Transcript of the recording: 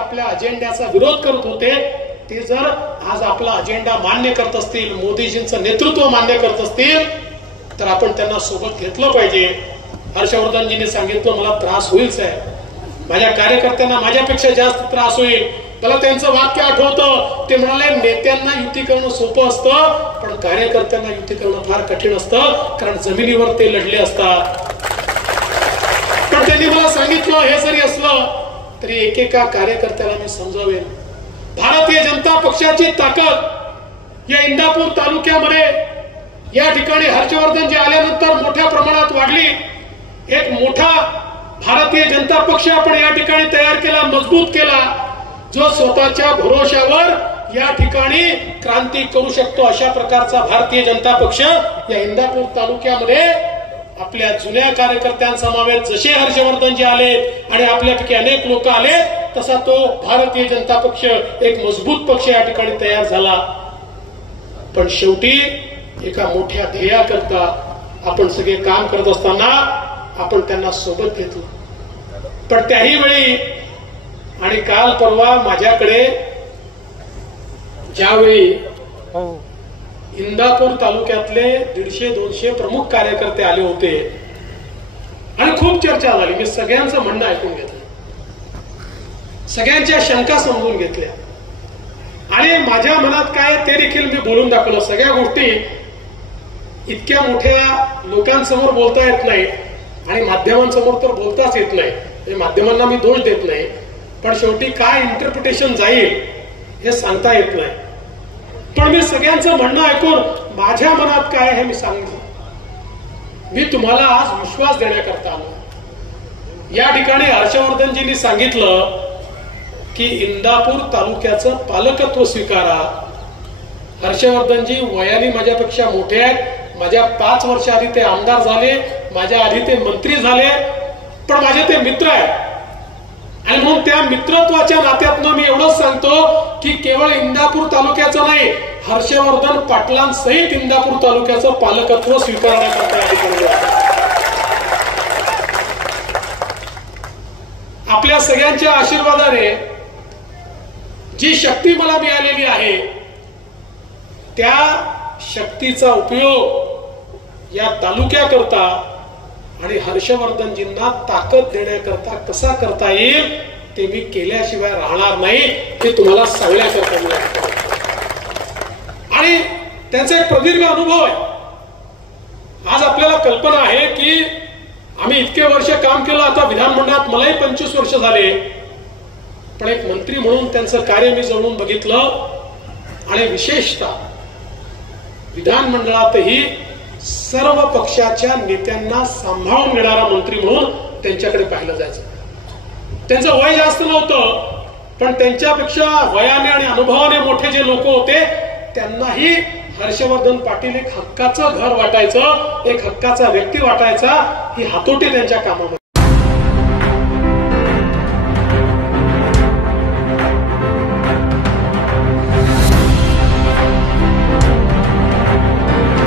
आपल्या अजेंड्याचा विरोध करत होते ते जर आज आपला अजेंडा मान्य करत असतील, मोदीजींचं नेतृत्व मान्य करत असतील, तर आपण त्यांना सोबत घेतलं पाहिजे. हर्षवर्धनजींनी सांगितलं मला त्रास होईलच आहे, माझ्या कार्यकर्त्यांना माझ्यापेक्षा जास्त त्रास होईल. मला त्यांचं वाक्य आठवतं, ते म्हणाले नेत्यांना युती करणं सोपं असतं पण कार्यकर्त्यांना युती करणं फार कठीण असतं, कारण जमिनीवर ते लढले असतात. पण त्यांनी मला सांगितलं हे जरी असलं तरी एकेका कार्यकर्त्याला मी समजावेन. भारतीय जनता पक्षाची ताकद या इंदापूर तालुक्यामध्ये या ठिकाणी हर्षवर्धनजी आल्यानंतर मोठ्या प्रमाणात वाढली. एक मोठा भारतीय जनता पक्ष आपण या ठिकाणी तयार केला, मजबूत केला, जो स्वतःच्या भरोश्यावर या ठिकाणी क्रांती करू शकतो. अशा प्रकारचा भारतीय जनता पक्ष या इंदापूर तालुक्यामध्ये आपल्या जुन्या कार्यकर्त्यांसमवेत जसे हर्षवर्धनजी आले आणि आपल्यापैकी अनेक लोक आले तसा तो भारतीय जनता पक्ष एक मजबूत पक्ष या ठिकाणी तयार झाला. पण शेवटी एका मोठ्या ध्येयाकरता आपण सगळे काम करत असताना आपण त्यांना सोबत घेतलं. पण त्याही वेळी आणि काल परवा माझ्याकडे ज्यावेळी इंदापूर तालुक्यातले 150-200 प्रमुख कार्यकर्ते आले होते आणि खूप चर्चा झाली, मी सगळ्यांचं म्हणणं ऐकून घेतलं, सगळ्यांच्या शंका समजून घेतल्या आणि माझ्या मनात काय ते देखील मी बोलून दाखवलं. सगळ्या गोष्टी इतक्या मोठ्या लोकांसमोर बोलता येत नाही आणि माध्यमांसमोर तर बोलताच येत नाही. माध्यमांना मी दोष देत नाही, पण शेवटी काय इंटरप्रिटेशन जाईल हे सांगता येत नाही. पण मी सगळ्यांचं म्हणणं ऐकून माझ्या मनात काय हे मी सांगितलं. मी तुम्हाला आज विश्वास देण्याकरता आलो. या ठिकाणी हर्षवर्धनजींनी सांगितलं की इंदापूर तालुक्याचं पालकत्व स्वीकारा. हर्षवर्धनजी वयाने माझ्यापेक्षा मोठे आहेत, माझ्या 5 वर्ष आधी ते आमदार झाले, माझ्या आधी ते मंत्री झाले, पण माझे ते मित्र आहेत आणि म्हणून त्या मित्रत्वाच्या नात्यातनं मी एवढंच सांगतो की केवळ इंदापूर तालुक्याचं नाही, हर्षवर्धन पाटलांसहित इंदापूर तालुक्याचं पालकत्व स्वीकारण्याकरता आपल्या सगळ्यांच्या आशीर्वादाने जी शक्ती मला मिळालेली आहे त्या शक्तीचा उपयोग या तालुक्याकरता आणि हर्षवर्धनजींना ताकद देण्याकरता कसा करता येईल ते मी केल्याशिवाय राहणार नाही हे तुम्हाला सांगण्याकरता मिळालं. आणि त्यांचा एक प्रदीर्घ अनुभव आहे. आज आपल्याला कल्पना आहे की आम्ही इतके वर्ष काम केलं, आता विधानमंडळात मलाही 25 वर्ष झाले, पण एक मंत्री म्हणून त्यांचं कार्य मी जवळून बघितलं आणि विशेषतः विधानमंडळातही सर्व पक्षाच्या नेत्यांना सांभाळून घेणारा मंत्री म्हणून त्यांच्याकडे पाहिलं जायचं. त्यांचं वय जास्त नव्हतं, पण त्यांच्यापेक्षा वयाने आणि अनुभवाने मोठे जे लोक होते त्यांनाही हर्षवर्धन पाटील एक हक्काचं घर वाटायचं, एक हक्काचा व्यक्ती वाटायचा. ही हातोटी त्यांच्या कामामध्ये